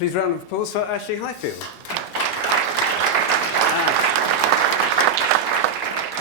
Please round of applause for Ashley Highfield.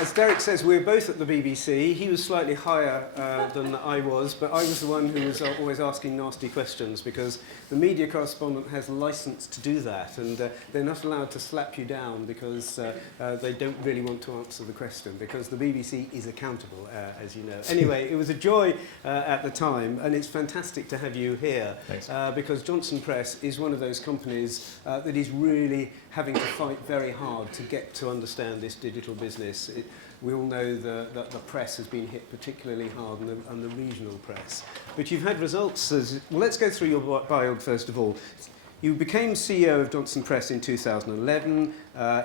As Derek says, we're both at the BBC. He was slightly higher than I was, but I was the one who was always asking nasty questions because the media correspondent has license to do that, and they're not allowed to slap you down because they don't really want to answer the question because the BBC is accountable, as you know. Anyway, it was a joy at the time, and it's fantastic to have you here. Thanks. Because Johnston Press is one of those companies that is really having to fight very hard to get to understand this digital business. We all know that the press has been hit particularly hard, and the regional press. But you've had results. Well, let's go through your bio first of all. You became CEO of Johnston Press in 2011.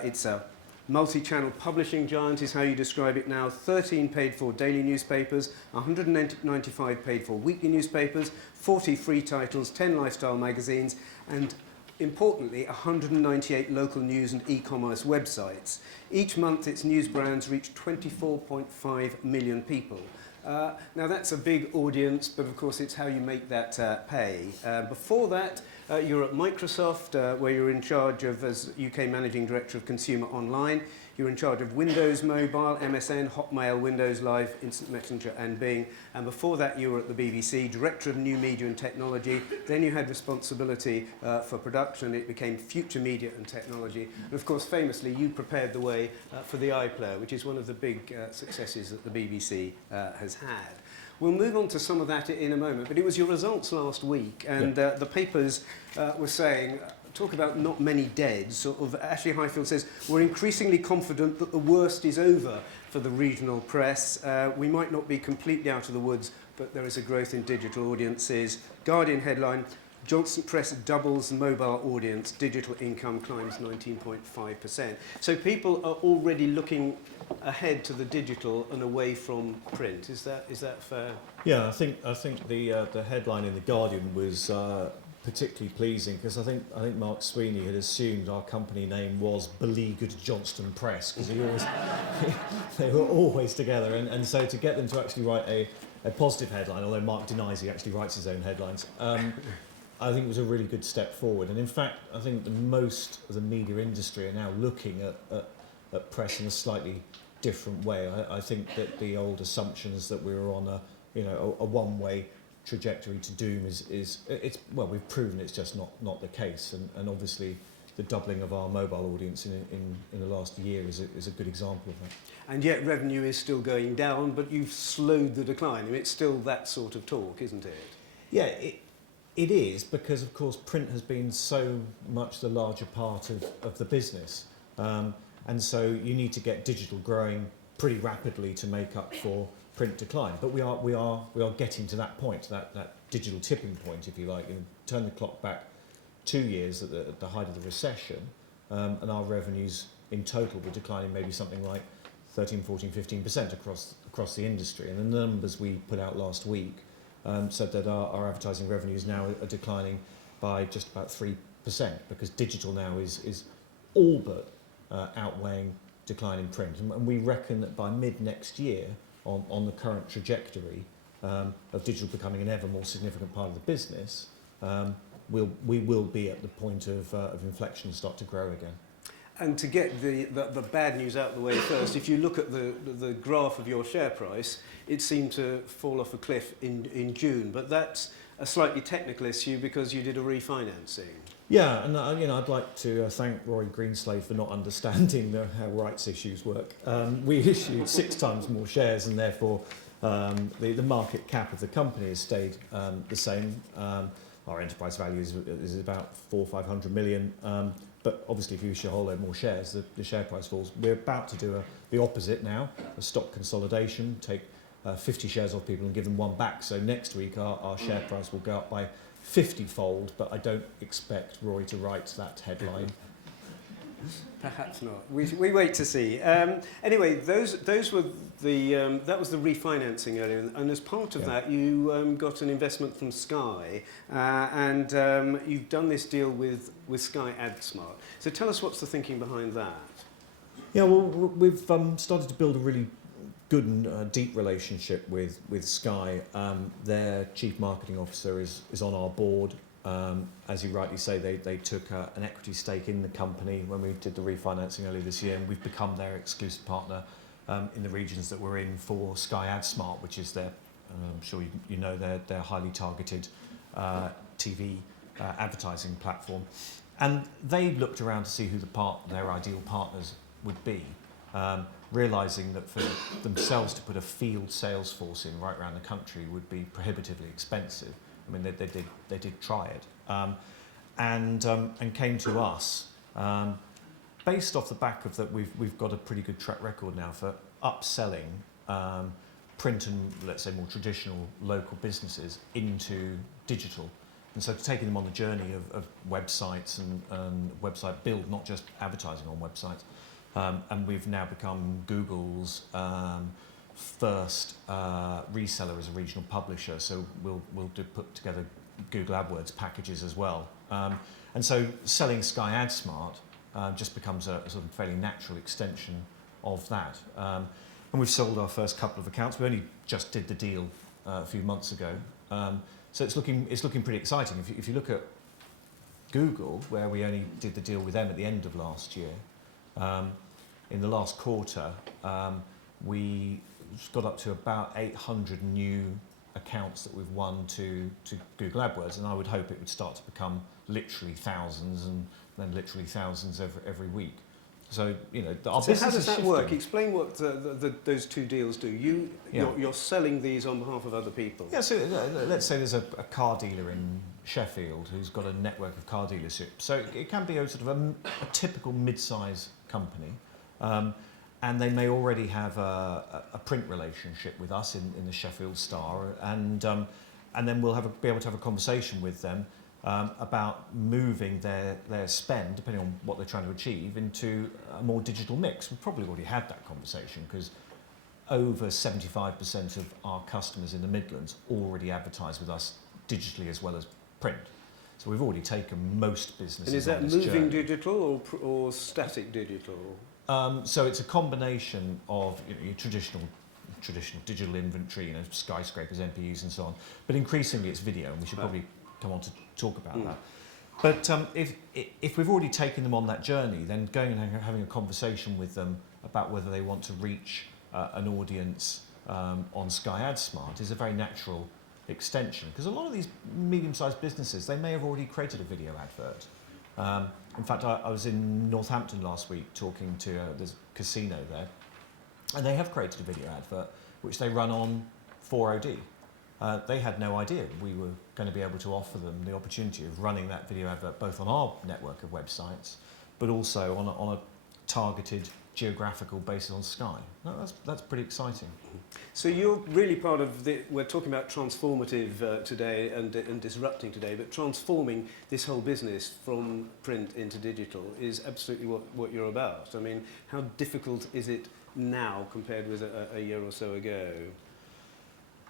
It's a multi-channel publishing giant is how you describe it now. 13 paid-for daily newspapers, 195 paid-for weekly newspapers, 40 free titles, 10 lifestyle magazines, and importantly, 198 local news and e-commerce websites. Each month, its news brands reach 24.5 million people. Now, that's a big audience, but of course, it's how you make that pay. Before that, you were at Microsoft, where you were in charge of, as UK Managing Director of Consumer Online. You were in charge of Windows Mobile, MSN, Hotmail, Windows Live, Instant Messenger, and Bing. And before that, you were at the BBC, Director of New Media and Technology. Then you had responsibility for production. It became Future Media and Technology. And of course, famously, you prepared the way for the iPlayer, which is one of the big successes that the BBC has had. We'll move on to some of that in a moment, but it was your results last week, and the papers were saying, talk about not many dead, sort of Ashley Highfield says, we're increasingly confident that the worst is over for the regional press. We might not be completely out of the woods, but there is a growth in digital audiences. Guardian headline, Johnston Press doubles mobile audience, digital income climbs 19.5%. So people are already looking ahead to the digital and away from print. Is that fair? Yeah, I think the headline in the Guardian was particularly pleasing because I think Mark Sweeney had assumed our company name was Beleaguered Johnston Press because they were always together, and so to get them to actually write a positive headline, although Mark denies he actually writes his own headlines, I think it was a really good step forward. And in fact, I think most of the media industry are now looking at press in a slightly different way. I think that the old assumptions that we were on a one-way trajectory to doom is well, we've proven it's just not the case, and obviously the doubling of our mobile audience in the last year is a good example of that. And yet revenue is still going down, but you've slowed the decline. I mean, it's still that sort of talk, isn't it? Yeah, it is, because of course print has been so much the larger part of the business, and so you need to get digital growing pretty rapidly to make up for print decline. But we are getting to that point, that digital tipping point, if you like. And turn the clock back 2 years at the height of the recession, and our revenues in total were declining maybe something like 13, 14, 15% across the industry. And the numbers we put out last week said that our advertising revenues now are declining by just about 3%, because digital now is all but outweighing decline in print. And we reckon that by mid next year, on the current trajectory of digital becoming an ever more significant part of the business, we will be at the point of inflection and start to grow again. And to get the bad news out of the way first, if you look at the graph of your share price, it seemed to fall off a cliff in June. But that's a slightly technical issue because you did a refinancing. Yeah, and I'd like to thank Rory Greenslade for not understanding how rights issues work. We issued 6 times more shares, and therefore the market cap of the company has stayed the same. Our enterprise value is about 400 or 500 million. But obviously, if you issue a whole load more shares, the share price falls. We're about to do the opposite now, a stock consolidation, take 50 shares off people and give them 1 back. So next week, our share price will go up by 50-fold, but I don't expect Roy to write that headline. Perhaps not. We wait to see. Anyway, those were that was the refinancing earlier, and as part of that, you got an investment from Sky, and you've done this deal with Sky AdSmart. So tell us what's the thinking behind that. Yeah, well, we've started to build a really good and deep relationship with Sky. Their chief marketing officer is on our board. As you rightly say, they took an equity stake in the company when we did the refinancing earlier this year, and we've become their exclusive partner in the regions that we're in for Sky AdSmart, which is their, I'm sure you know, their highly targeted TV advertising platform. And they looked around to see who their ideal partners would be, realising that for themselves to put a field sales force in right around the country would be prohibitively expensive. I mean, they did try it, and came to us based off the back of that. We've got a pretty good track record now for upselling print and, let's say, more traditional local businesses into digital. And so taking them on the journey of websites and website build, not just advertising on websites. And we've now become Google's first reseller as a regional publisher. So we'll put together Google AdWords packages as well. And so selling Sky AdSmart just becomes a sort of fairly natural extension of that. And we've sold our first couple of accounts. We only just did the deal a few months ago. So it's looking pretty exciting. If you look at Google, where we only did the deal with them at the end of last year, in the last quarter, we got up to about 800 new accounts that we've won to Google AdWords, and I would hope it would start to become literally thousands, and then literally thousands every week. So, you know, our so business how does is that shifting. work? Explain what those two deals do. You're selling these on behalf of other people. Yeah, so let's say there's a car dealer in Sheffield who's got a network of car dealerships. So it can be a sort of a typical mid-size company, and they may already have a print relationship with us in the Sheffield Star, and then we'll be able to have a conversation with them about moving their spend, depending on what they're trying to achieve, into a more digital mix. We've probably already had that conversation because over 75% of our customers in the Midlands already advertise with us digitally as well as print. So we've already taken most businesses. And is that on this moving journey. digital or static digital? So it's a combination of your traditional digital inventory, skyscrapers, MPUs and so on, but increasingly it's video, and we should probably come on to talk about that. But if we've already taken them on that journey, then going and having a conversation with them about whether they want to reach an audience on Sky AdSmart is a very natural extension, because a lot of these medium-sized businesses, they may have already created a video advert. In fact, I was in Northampton last week talking to there's a casino there, and they have created a video advert which they run on 4OD. They had no idea we were going to be able to offer them the opportunity of running that video advert both on our network of websites, but also on a targeted geographical basis on Sky. No, that's pretty exciting. So you're really part of we're talking about transformative today and disrupting today, but transforming this whole business from print into digital is absolutely what you're about. I mean, how difficult is it now compared with a year or so ago?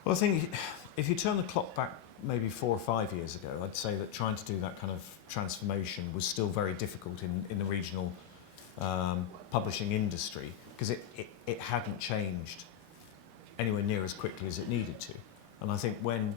Well, I think if you turn the clock back maybe 4 or 5 years ago, I'd say that trying to do that kind of transformation was still very difficult in the regional publishing industry, because it hadn't changed anywhere near as quickly as it needed to. And I think when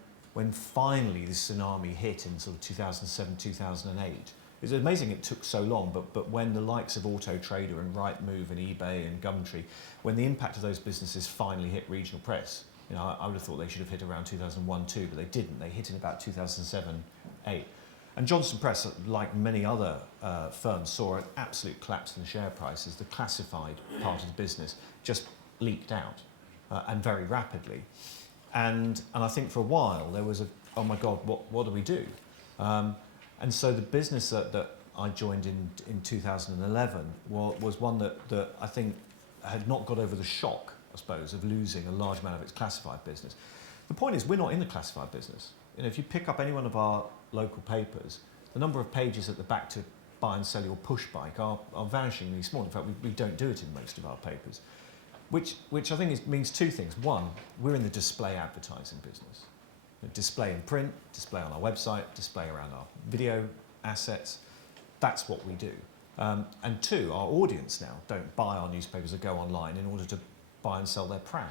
finally this tsunami hit in sort of 2007, 2008, it's amazing it took so long, but when the likes of Auto Trader and Rightmove and eBay and Gumtree, when the impact of those businesses finally hit regional press, I would have thought they should have hit around 2001-2, but they didn't. They hit in about 2007-8. And Johnston Press, like many other firms, saw an absolute collapse in the share price as the classified part of the business just leaked out, and very rapidly. And I think for a while there was oh my God, what do we do? And so the business that I joined in 2011 was one that I think had not got over the shock, I suppose, of losing a large amount of its classified business. The point is, we're not in the classified business. If you pick up any one of our local papers, the number of pages at the back to buy and sell your push bike are vanishingly small. In fact, we don't do it in most of our papers, which I think means two things. One, we're in the display advertising business. Display in print, display on our website, display around our video assets. That's what we do. And two, our audience now don't buy our newspapers or go online in order to buy and sell their pram.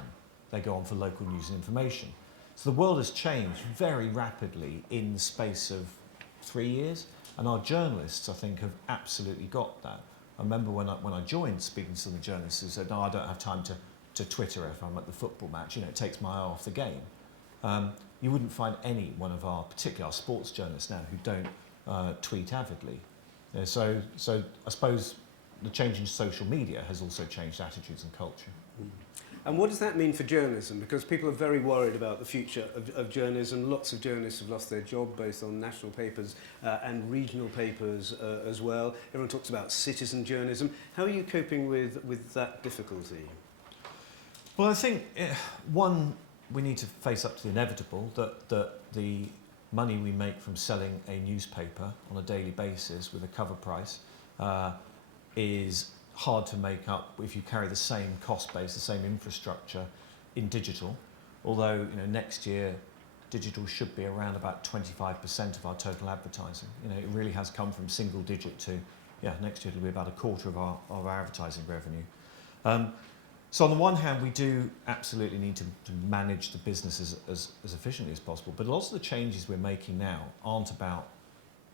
They go on for local news and information. So the world has changed very rapidly in the space of 3 years, and our journalists, I think, have absolutely got that. I remember when I joined, speaking to some of the journalists who said, no, I don't have time to Twitter if I'm at the football match, it takes my eye off the game. You wouldn't find any one of our, particularly our sports journalists now, who don't tweet avidly. So I suppose the change in social media has also changed attitudes and culture. And what does that mean for journalism? Because people are very worried about the future of journalism. Lots of journalists have lost their job, both on national papers and regional papers as well. Everyone talks about citizen journalism. How are you coping with that difficulty? Well, I think, one, we need to face up to the inevitable, that the money we make from selling a newspaper on a daily basis with a cover price is hard to make up if you carry the same cost base, the same infrastructure in digital. Although next year digital should be around about 25% of our total advertising. It really has come from single digit to next year it'll be about a quarter of our advertising revenue. So on the one hand, we do absolutely need to manage the business as efficiently as possible, but lots of the changes we're making now aren't about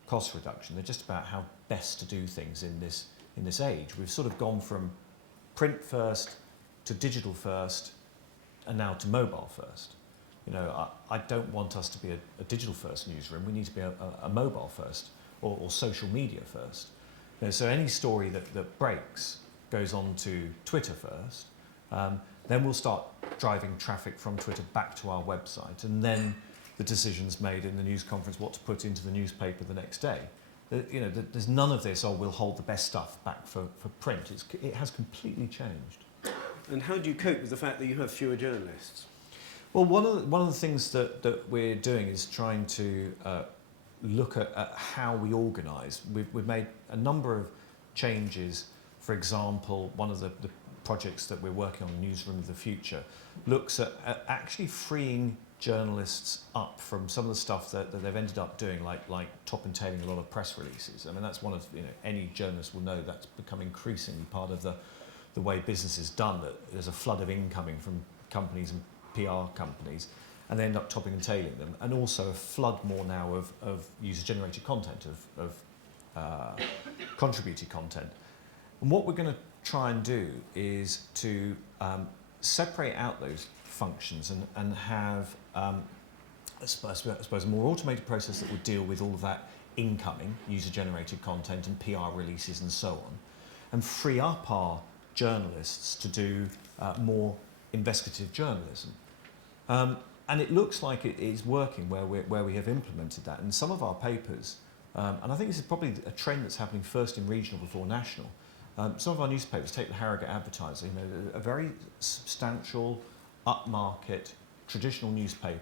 cost reduction. They're just about how best to do things in this age. We've sort of gone from print first to digital first and now to mobile first. I don't want us to be a digital first newsroom. We need to be a mobile first or social media first. So any story that breaks goes on to Twitter first. Then we'll start driving traffic from Twitter back to our website, and then the decision's made in the news conference what to put into the newspaper the next day. There's none of this, we'll hold the best stuff back for print. It has completely changed. And how do you cope with the fact that you have fewer journalists? Well, one of the things that we're doing is trying to look at how we organise. We've made a number of changes. For example, one of the projects that we're working on, Newsroom of the Future, looks at actually freeing journalists up from some of the stuff that they've ended up doing, like top and tailing a lot of press releases. I mean, that's one of, any journalist will know that's become increasingly part of the way business is done, that there's a flood of incoming from companies and PR companies, and they end up topping and tailing them, and also a flood more now of user-generated content, of contributed content. And what we're going to try and do is to separate out those functions and have I suppose a more automated process that would deal with all of that incoming user-generated content and PR releases and so on, and free up our journalists to do more investigative journalism. And it looks like it is working where we have implemented that. And some of our papers, and I think this is probably a trend that's happening first in regional before national, some of our newspapers, take the Harrogate Advertiser, a very substantial, upmarket, traditional newspaper